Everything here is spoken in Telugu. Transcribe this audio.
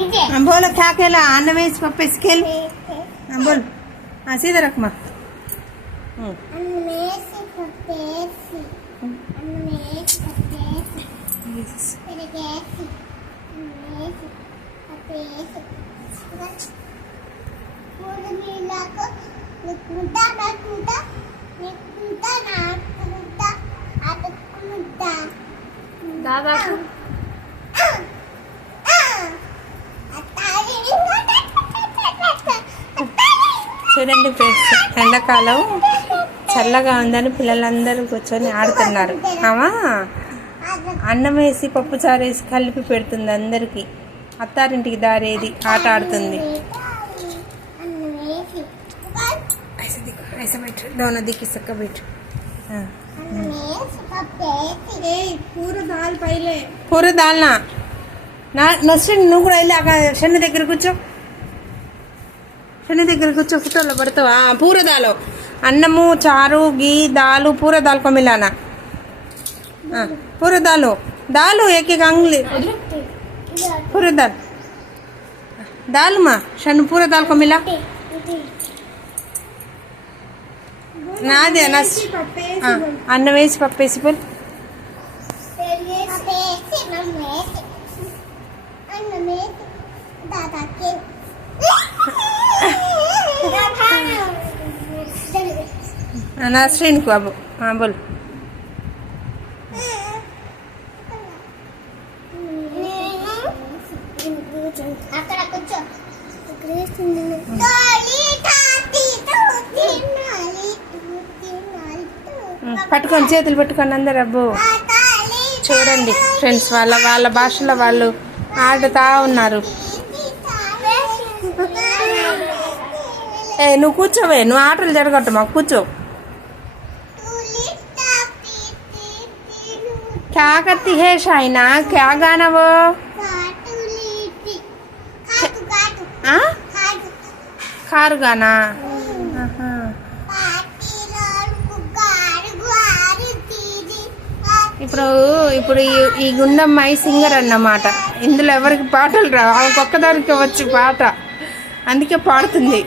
बोलो क्या खेला अन्न में पप्पे खेल बोल सीधा रख माँ दादा చూడండి ఫ్రెండ్స్, ఎండాకాలం చల్లగా ఉందని పిల్లలందరూ కూర్చొని ఆడుతున్నారు. ఆమా అన్నం వేసి పప్పు చారు వేసి కలిపి పెడుతుంది అందరికి. అత్తారింటికి దారేది ఆట ఆడుతుంది. दोनों दिखी सका बैठ पूरा दाल ना नस्रीन నువ్వు కూడా వెళ్ళి అక్కడ షన్ను దగ్గర కూర్చో. షన్ను దగ్గర కూర్చో, ఫోటోలో పడతావా? పూర దాలో అన్నము చారు घी दाल पूरा दाल को मिलाना. पूरा दालो दालो एक एक अंगली पूरा दाल दाल माँ शनु पूरा दाल को मिला. నాదే అన్నం వేసి పప్పు వేసి పోయి నస్రీన్ కు అబ్బు బోల్ పట్టుకొని చేతులు పట్టుకొని అందరు. అబ్బో చూడండి ఫ్రెండ్స్, వాళ్ళ భాషలో వాళ్ళు ఆడుతా ఉన్నారు. నువ్వు కూర్చోవే, నువ్వు ఆటలు జరగట్టు మాకు, కూర్చో. क्या करती है शाइना? क्या गाना वो? खार गाना. ఇప్పుడు ఈ గుండమ్మాయి సింగర్ అన్నమాట. ఇందులో ఎవరికి పాటలు రావు, ఆమెకు ఒక్కదానికి వచ్చు పాట, అందుకే పాడుతుంది.